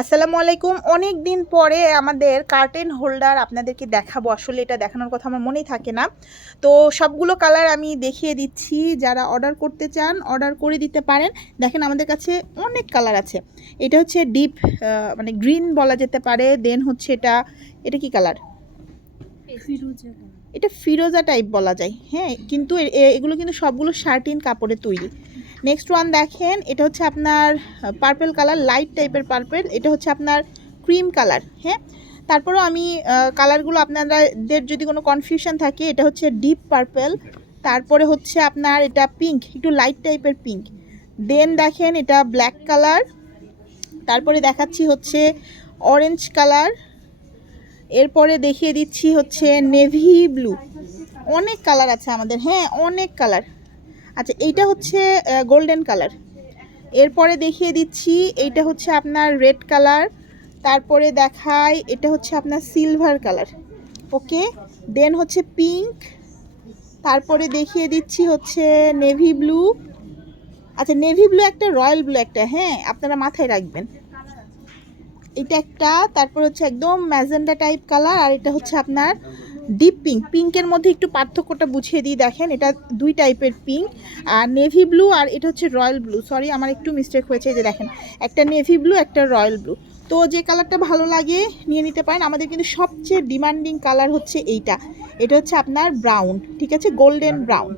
আসসালামু আলাইকুম। অনেক দিন পরে আমাদের কার্টেন হোল্ডার আপনাদেরকে দেখাবো। আসলে এটা দেখানোর কথা আমার মনেই থাকে না। তো সবগুলো কালার আমি দেখিয়ে দিচ্ছি। যারা অর্ডার করতে চান অর্ডার করে দিতে পারেন। দেখেন আমাদের কাছে অনেক কালার আছে। এটা হচ্ছে ডিপ মানে গ্রিন বলা যেতে পারে। দেন হচ্ছে এটা কি কালার? এটা ফিরোজা টাইপ বলা যায়। হ্যাঁ, কিন্তু এগুলো কিন্তু সবগুলো শার্টিন কাপড়ে তৈরি। নেক্সট ওয়ান দেখেন, এটা হচ্ছে আপনার পার্পেল কালার, লাইট টাইপের পার্পেল। এটা হচ্ছে আপনার ক্রিম কালার। হ্যাঁ, তারপরেও আমি কালারগুলো আপনাদের যদি কোনো কনফিউশন থাকে, এটা হচ্ছে ডিপ পার্পেল, তারপরে হচ্ছে আপনার এটা পিঙ্ক, একটু লাইট টাইপের পিঙ্ক। দেন দেখেন এটা ব্ল্যাক কালার, তারপরে দেখাচ্ছি হচ্ছে অরেঞ্জ কালার, এরপরে দেখিয়ে দিচ্ছি হচ্ছে নেভি ব্লু। অনেক কালার আছে আমাদের, হ্যাঁ অনেক কালার। আচ্ছা, এইটা হচ্ছে গোল্ডেন কালার। এরপরে দেখিয়ে দিচ্ছি এইটা হচ্ছে আপনার রেড কালার, তারপরে দেখায় এটা হচ্ছে আপনার সিলভার কালার। ওকে, দেন হচ্ছে পিঙ্ক, তারপরে দেখিয়ে দিচ্ছি হচ্ছে নেভি ব্লু। আচ্ছা, নেভি ব্লু একটা, রয়্যাল ব্লু একটা, হ্যাঁ আপনারা মাথায় রাখবেন। এটা একটা, তারপর হচ্ছে একদম ম্যাজেন্ডা টাইপ কালার, আর এটা হচ্ছে আপনার ডিপ পিঙ্ক। পিঙ্কের মধ্যে একটু পার্থক্যটা বুঝিয়ে দিই, দেখেন এটা দুই টাইপের পিঙ্ক, আর নেভি ব্লু আর এটা হচ্ছে রয়্যাল ব্লু। সরি, আমার একটু মিস্টেক হয়েছে। যে দেখেন একটা নেভি ব্লু একটা রয়্যাল ব্লু। তো যে কালারটা ভালো লাগে নিয়ে নিতে পারেন। আমাদের কিন্তু সবচেয়ে ডিমান্ডিং কালার হচ্ছে এইটা। এটা হচ্ছে আপনার ব্রাউন, ঠিক আছে, গোল্ডেন ব্রাউন।